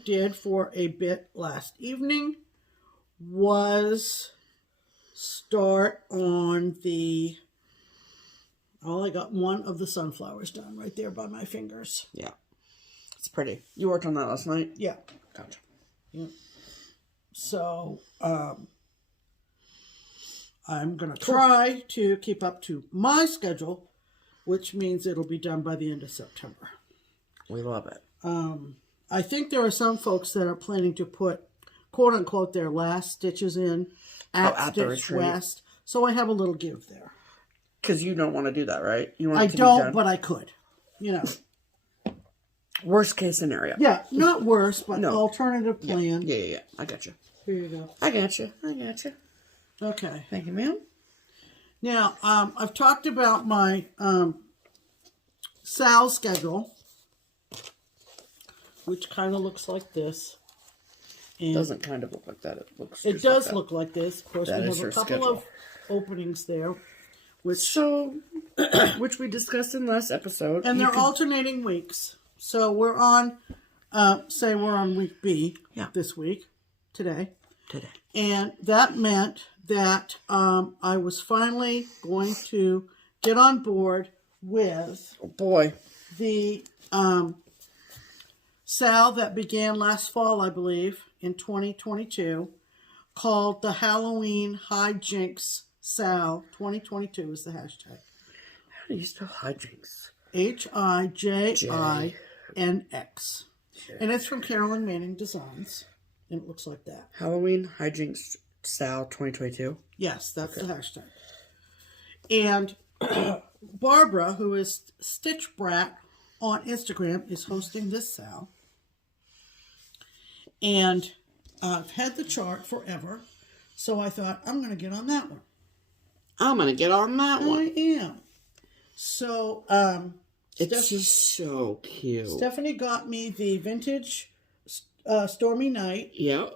did for a bit last evening was start on the... Oh, I got one of the sunflowers done right there by my fingers. Yeah. It's pretty. You worked on that last night? Yeah. Gotcha. Yeah. So, I'm going to try to keep up to my schedule, which means it'll be done by the end of September. We love it. I think there are some folks that are planning to put, quote unquote, their last stitches in at Stitch West. So I have a little give there. Because you don't want to do that, right? You want I it to don't, be done? but I could. You know. Worst case scenario. Yeah, not worse, but alternative plan. Yeah. I got you. Here you go. I got you. I got you. Okay. Thank you, ma'am. Now, I've talked about my SAL schedule, which kind of looks like this. It doesn't kind of look like that. It looks. It does look like this. Of course, that we have a couple of openings there, which we discussed in last episode, and they're alternating weeks. So we're on, say we're on week B this week, today. And that meant that I was finally going to get on board with the SAL that began last fall, I believe, in 2022, called the Halloween Hijinx SAL 2022 is the hashtag. How do you spell Hijinx? Hijinx. And it's from Carolyn Manning Designs. And it looks like that. Halloween Hijinx SAL 2022? Yes, that's the hashtag. And Barbara, who is stitchbrat on Instagram, is hosting this SAL. And I've had the chart forever. So I thought, I'm going to get on that one. I'm going to get on that one. I am. So, it's just so cute. Stephanie got me the vintage Stormy Night. Yeah.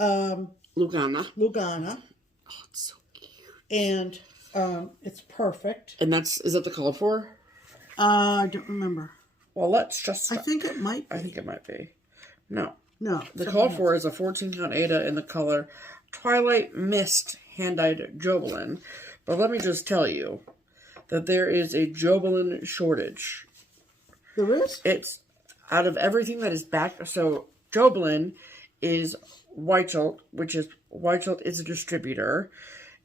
Lugana. Oh, it's so cute. And it's perfect. And is that the color for? I don't remember. Well, let's just... I think it might be. I think it might be. No. The call for is a 14-count Ada in the color Twilight Mist hand-dyed Jobelin. But let me just tell you that there is a Jobelin shortage. There is? It's out of everything that is back. So Jobelin is Weichelt, Weichelt is a distributor,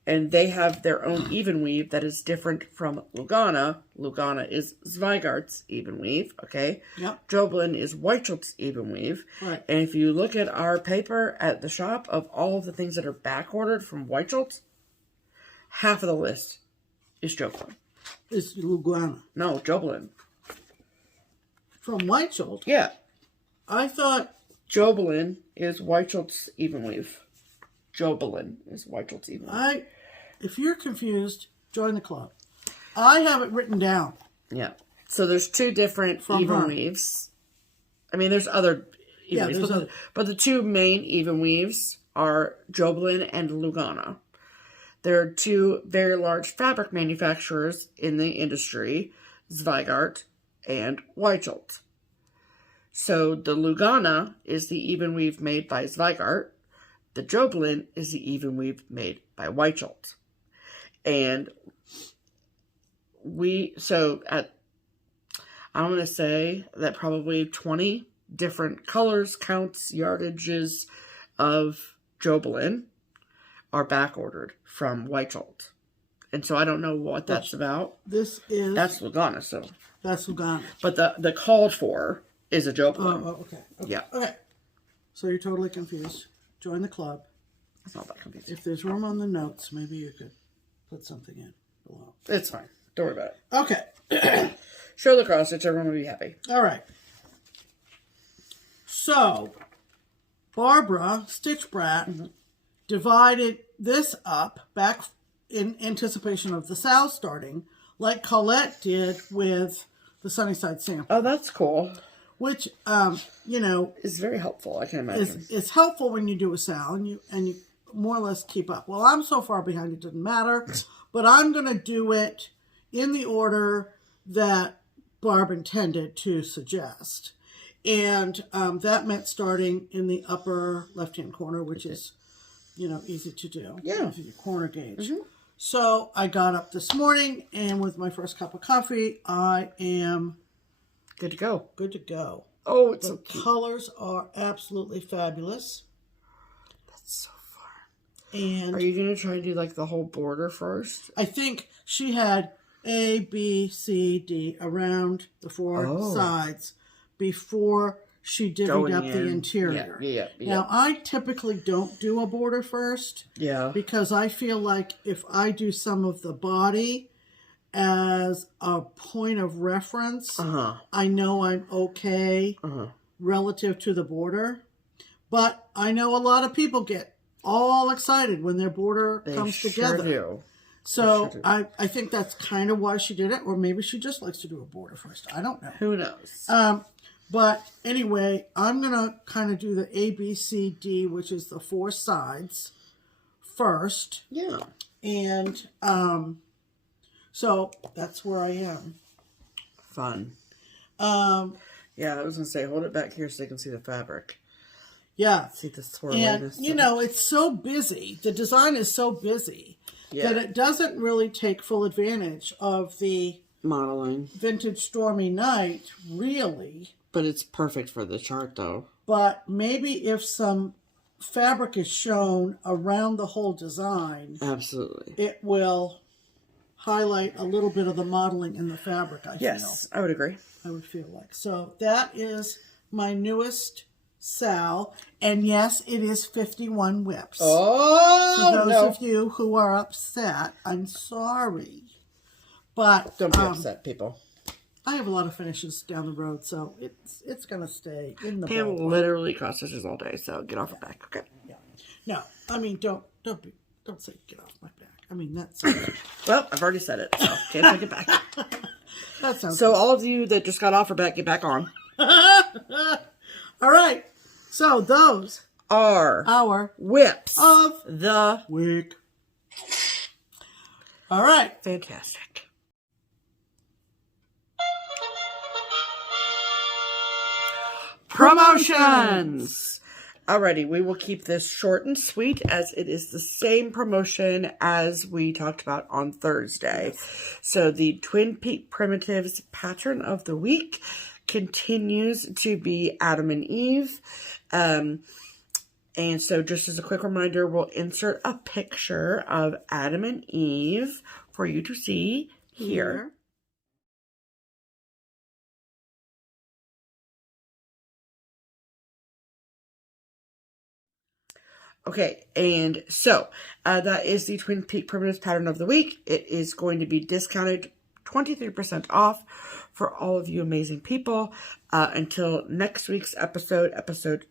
and they have their own even weave that is different from Lugana. Lugana is Zweigart's even weave, okay? Yep. Jobelin is Weichelt's even weave. Right. And if you look at our paper at the shop of all of the things that are back ordered from Weichelt, half of the list is Jobelin. It's Lugana. No, Jobelin. From Weichelt? Yeah. I thought... Jobelin is Weichelt's even weave. Jobelin is Weichelt's even weave. If you're confused, join the club. I have it written down. Yeah. So there's two different even weaves. I mean, there's other even weaves. But the two main even weaves are Jobelin and Lugana. There are two very large fabric manufacturers in the industry, Zweigart and Weichelt. So the Lugana is the even weave made by Zweigart. The Jobelin is the even weave made by Weichelt. And I'm going to say that probably 20 different colors, counts, yardages of Jobelin are back ordered from Weichelt. And so I don't know what that's about. That's Lugana, so. That's Lugana. But the called for is a Jobelin. Oh, okay. Yeah. Okay. So you're totally confused. Join the club. It's not that confusing. If there's room on the notes, maybe you could put something in below. It's fine. Don't worry about it. Okay. Show the cross stitch. Everyone will be happy. All right. So, Barbara, stitchbrat, divided this up back in anticipation of the SAL starting, like Colette did with the Sunnyside sample. Oh, that's cool. Which, is very helpful. I can imagine. It's helpful when you do a SAL and you more or less keep up. Well, I'm so far behind it doesn't matter, but I'm going to do it in the order that Barb intended to suggest. And that meant starting in the upper left-hand corner, which is, easy to do. Yeah. With your corner gauge. So I got up this morning, and with my first cup of coffee, I am... Good to go. Good to go. Oh, it's the so cute. Colors are absolutely fabulous. That's so fun. And are you going to try to do like the whole border first? I think she had A, B, C, D around the four sides before she divvied up the interior. Yeah. Now, I typically don't do a border first. Yeah. Because I feel like if I do some of the body as a point of reference, I know I'm okay relative to the border. But I know a lot of people get all excited when their border comes together. Sure do. So I think that's kind of why she did it, or maybe she just likes to do a border first. I don't know. Who knows? But anyway, I'm going to kind of do the A, B, C, D, which is the 4 sides first. Yeah. And so that's where I am. Fun. Yeah, I was going to say, hold it back here so they can see the fabric. Yeah. See the swirliness. And, you know, it's so busy. The design is so busy that it doesn't really take full advantage of the modeling. Vintage Stormy Night, really. But it's perfect for the chart, though. But maybe if some fabric is shown around the whole design, absolutely, it will highlight a little bit of the modeling in the fabric, I feel. Yes, I would agree. I would feel like. So that is my newest SAL. And yes, it is 51 whips. Oh, for those of you who are upset, I'm sorry. But don't be upset, people. I have a lot of finishes down the road, so it's going to stay in the Pam ballpark. literally cross stitches all day, so get off her back, okay? Yeah. No, I mean, don't say get off my back. I mean, that's... Well, I've already said it, so can't take it back. That sounds so good. all of you that just got off her back, get back on. All right. So those are our whips of the week. All right. Fantastic. Promotions! Alrighty, we will keep this short and sweet as it is the same promotion as we talked about on Thursday. Yes. So the Twin Peak Primitives pattern of the week continues to be Adam and Eve. And so just as a quick reminder, we'll insert a picture of Adam and Eve for you to see here. Okay, and so that is the Twin Peak Primitives pattern of the week. It is going to be discounted 23% off for all of you amazing people until next week's episode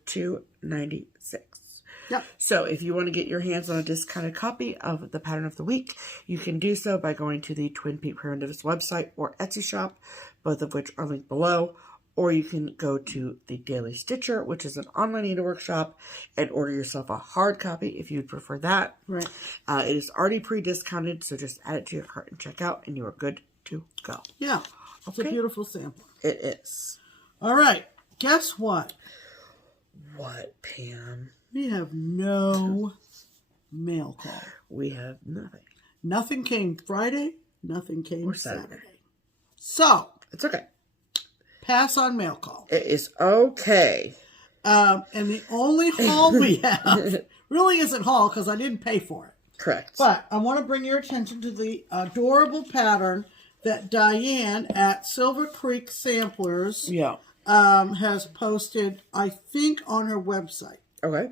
296. Yep. So if you want to get your hands on a discounted copy of the pattern of the week, you can do so by going to the Twin Peak Primitives website or Etsy shop, both of which are linked below. Or you can go to the Daily Stitcher, which is an online needlework shop, and order yourself a hard copy if you'd prefer that. Right. It is already pre-discounted, so just add it to your cart and check out, and you are good to go. Yeah. It's a beautiful sampler. It is. All right. Guess what? What, Pam? We have no mail call. We have nothing. Nothing came Friday. Nothing came or Saturday. So. It's okay. Pass on mail call. It is okay. And the only haul we have really isn't haul because I didn't pay for it. Correct. But I want to bring your attention to the adorable pattern that Diane at Silver Creek Samplers has posted, I think, on her website. Okay.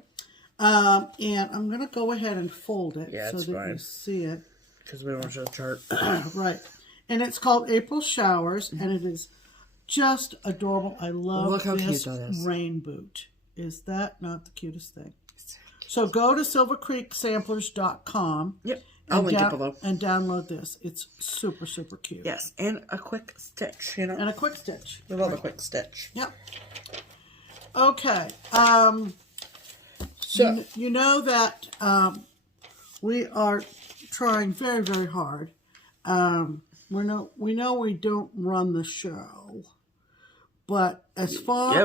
And I'm going to go ahead and fold it so that you see it. Because we don't want to show the chart. Right. And it's called April Showers, and it is just adorable. I love this rain boot. Is that not the cutest thing? So go to silvercreeksamplers.com. Yep. I'll link it below. And download this. It's super, super cute. Yes. And a quick stitch, you know. And a quick stitch. We love a quick stitch. Yep. Okay. So you know that we are trying very, very hard. We know we don't run the show. But as far as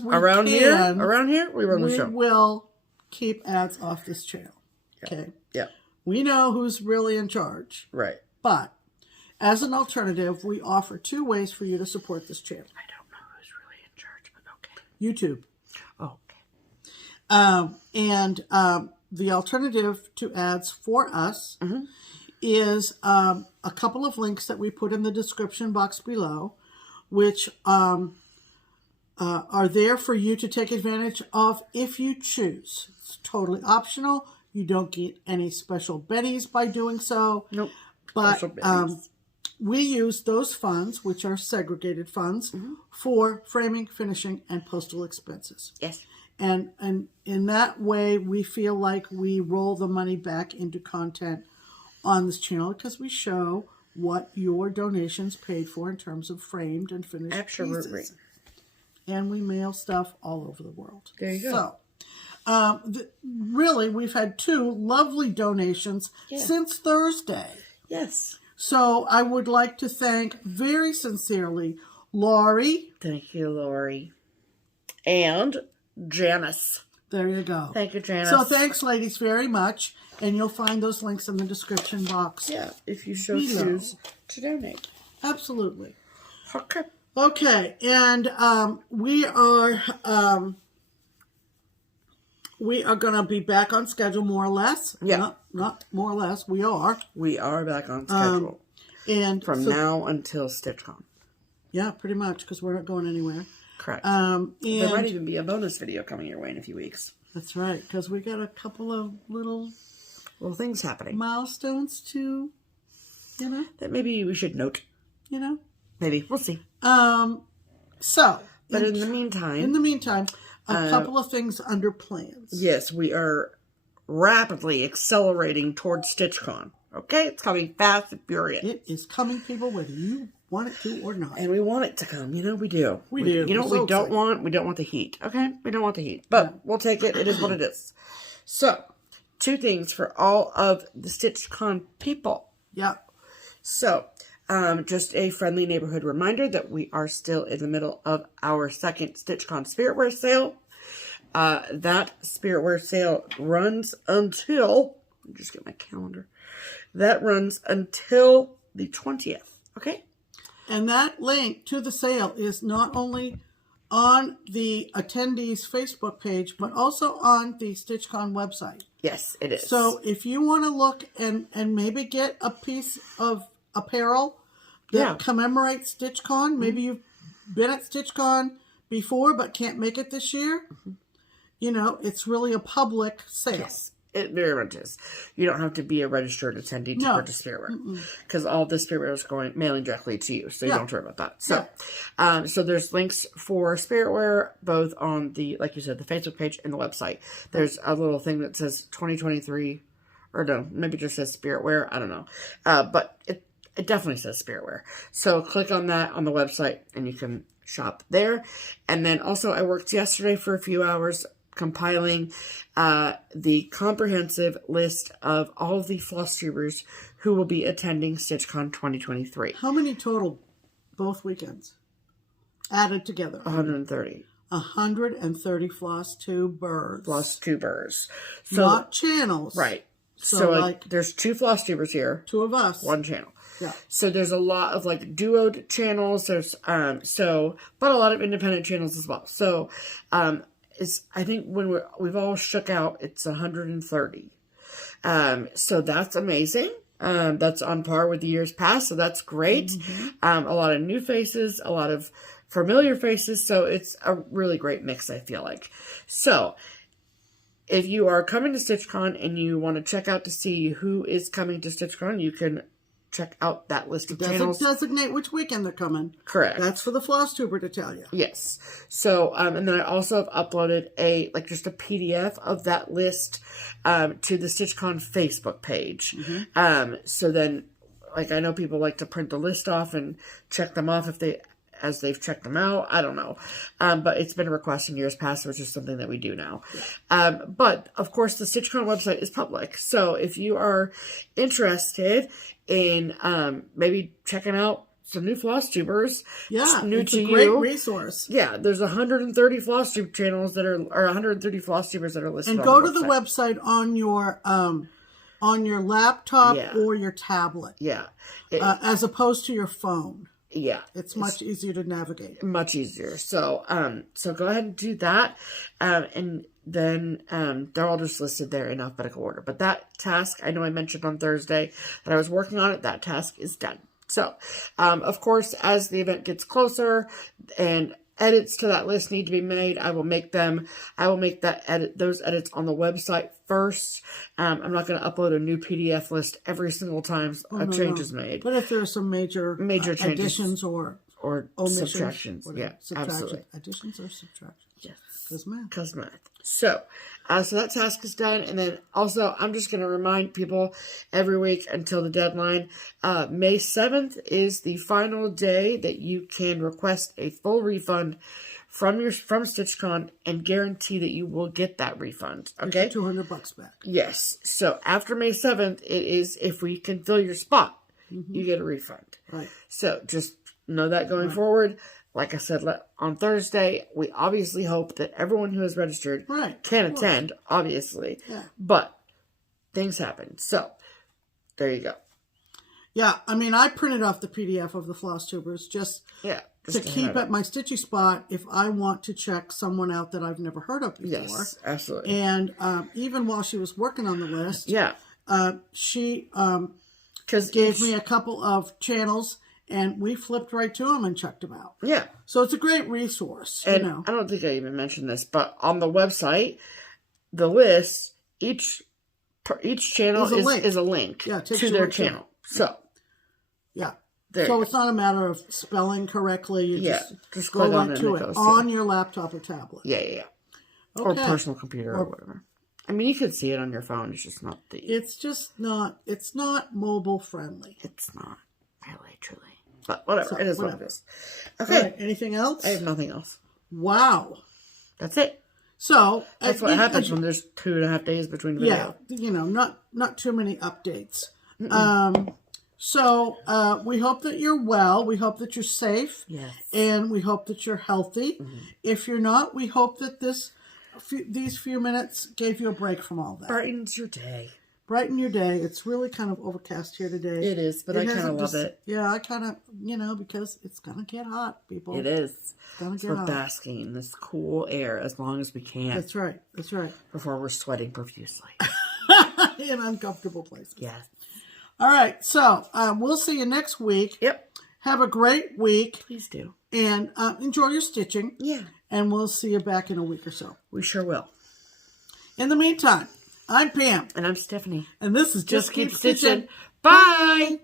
we around can, here, we run the show. We will keep ads off this channel. Okay. Yeah. We know who's really in charge. Right. But as an alternative, we offer 2 ways for you to support this channel. I don't know who's really in charge, but okay. YouTube. Oh, okay. The alternative to ads for us is a couple of links that we put in the description box below, which are there for you to take advantage of if you choose. It's totally optional. You don't get any special bennies by doing so. Nope. But we use those funds, which are segregated funds, for framing, finishing, and postal expenses. Yes. And in that way, we feel like we roll the money back into content on this channel because we show what your donations paid for in terms of framed and finished pieces. And we mail stuff all over the world. There you go. So, really, we've had 2 lovely donations since Thursday. Yes. So I would like to thank very sincerely Lori. Thank you, Lori. And Janice. There you go. Thank you, Janice. So thanks, ladies, very much. And you'll find those links in the description box. Yeah, if you so choose to donate. Absolutely. Okay. Okay, and we are going to be back on schedule more or less. Yeah. Not more or less. We are. We are back on schedule. And from now until StitchCon. Yeah, pretty much, because we're not going anywhere. Correct. And there might even be a bonus video coming your way in a few weeks. That's right, because we got a couple of little things happening. Milestones to, that maybe we should note. Maybe. We'll see. So. But in the meantime. A couple of things under plans. Yes, we are rapidly accelerating towards StitchCon. Okay? It's coming fast and furious. It is coming, people, whether you want it to or not. And we want it to come. We do. We do. You know what we don't want? We don't want the heat. Okay? We don't want the heat. But we'll take it. It is what it is. So, 2 things for all of the StitchCon people. Yeah. So, just a friendly neighborhood reminder that we are still in the middle of our second StitchCon Spiritwear sale. That Spiritwear sale runs until, let me just get my calendar. That runs until the 20th. Okay? And that link to the sale is not only on the attendees Facebook page, but also on the StitchCon website. Yes, it is. So if you want to look and maybe get a piece of apparel that commemorates StitchCon, maybe you've been at StitchCon before but can't make it this year, it's really a public sale. Yes, it very much is. You don't have to be a registered attendee to purchase Spiritwear, because all the Spiritwear is mailing directly to you, so you don't have to worry about that. So, so there's links for Spiritwear both on the, like you said, the Facebook page and the website. There's a little thing that says 2023, or no, maybe it just says Spiritwear. I don't know, but it definitely says Spiritwear. So click on that on the website, and you can shop there. And then also, I worked yesterday for a few hours compiling the comprehensive list of all of the FlossTubers who will be attending StitchCon 2023. How many total, both weekends, added together? 130. 130 FlossTubers. FlossTubers. So, not channels. Right. So there's 2 FlossTubers here. 2 of us. 1 channel. Yeah. So there's a lot of duoed channels. There's but a lot of independent channels as well. So I think when we've all shook out, it's 130. So that's amazing. That's on par with the years past. So that's great. A lot of new faces, a lot of familiar faces. So it's a really great mix, I feel like. So if you are coming to StitchCon and you want to check out to see who is coming to StitchCon, you can check out that list of channels. Designate which weekend they're coming. Correct. That's for the FlossTuber to tell you. Yes. So, and then I also have uploaded just a PDF of that list to the StitchCon Facebook page. So then, I know people like to print the list off and check them off as they've checked them out. I don't know. But it's been a request in years past, which is something that we do now. But, of course, the StitchCon website is public. So if you are interested in maybe checking out some new FlossTubers, it's a great resource. Yeah, there's 130 FlossTube channels that are, or 130 FlossTubers that are listed. And go to the website on your laptop or your tablet. Yeah, as opposed to your phone. Yeah, it's much easier to navigate. Much easier. So, so go ahead and do that, and then they're all just listed there in alphabetical order. But that task, I know I mentioned on Thursday that I was working on it. That task is done. So, of course, as the event gets closer and edits to that list need to be made, I will make those edits on the website first. I'm not going to upload a new PDF list every single time a change is made. But if there are some major changes, additions or subtractions, absolutely. Additions or subtractions. Yes. Because math. So that task is done. And then also, I'm just going to remind people every week until the deadline. May 7th is the final day that you can request a full refund from StitchCon and guarantee that you will get that refund. Okay? $200 back. Yes. So after May 7th, it is if we can fill your spot, you get a refund. Right. So just know that going forward. Like I said on Thursday, we obviously hope that everyone who has registered can attend, obviously. Yeah. But things happen. So there you go. Yeah, I mean, I printed off the PDF of the FlossTubers just to keep at my stitchy spot if I want to check someone out that I've never heard of before. Yes, absolutely. And even while she was working on the list, she gave me a couple of channels, and we flipped right to them and checked them out. Yeah. So it's a great resource. And I don't think I even mentioned this, but on the website, the list, each channel is a link to their channel. So, so it's not a matter of spelling correctly. You just go right to it on your laptop or tablet. Yeah. Okay. Or personal computer or whatever. I mean, you could see it on your phone. It's just not it's not mobile friendly. It's not really, truly. But whatever. So, it is what it is. Okay. Right. Anything else? I have nothing else. Wow. That's it. So that's what happens when there's 2.5 days between videos. Yeah, not too many updates. So we hope that you're well. We hope that you're safe. Yes. And we hope that you're healthy. If you're not, we hope that these few minutes gave you a break from all that. Brightens your day. Brighten your day. It's really kind of overcast here today. It is, but I kind of love it. Yeah, I kind of, because it's going to get hot, people. It is. It's going to get hot. We're basking in this cool air as long as we can. That's right. Before we're sweating profusely. In uncomfortable places. Yes. All right, so we'll see you next week. Yep. Have a great week. Please do. And enjoy your stitching. Yeah. And we'll see you back in a week or so. We sure will. In the meantime, I'm Pam. And I'm Stephanie. And this is Just Keep Stitching. Bye!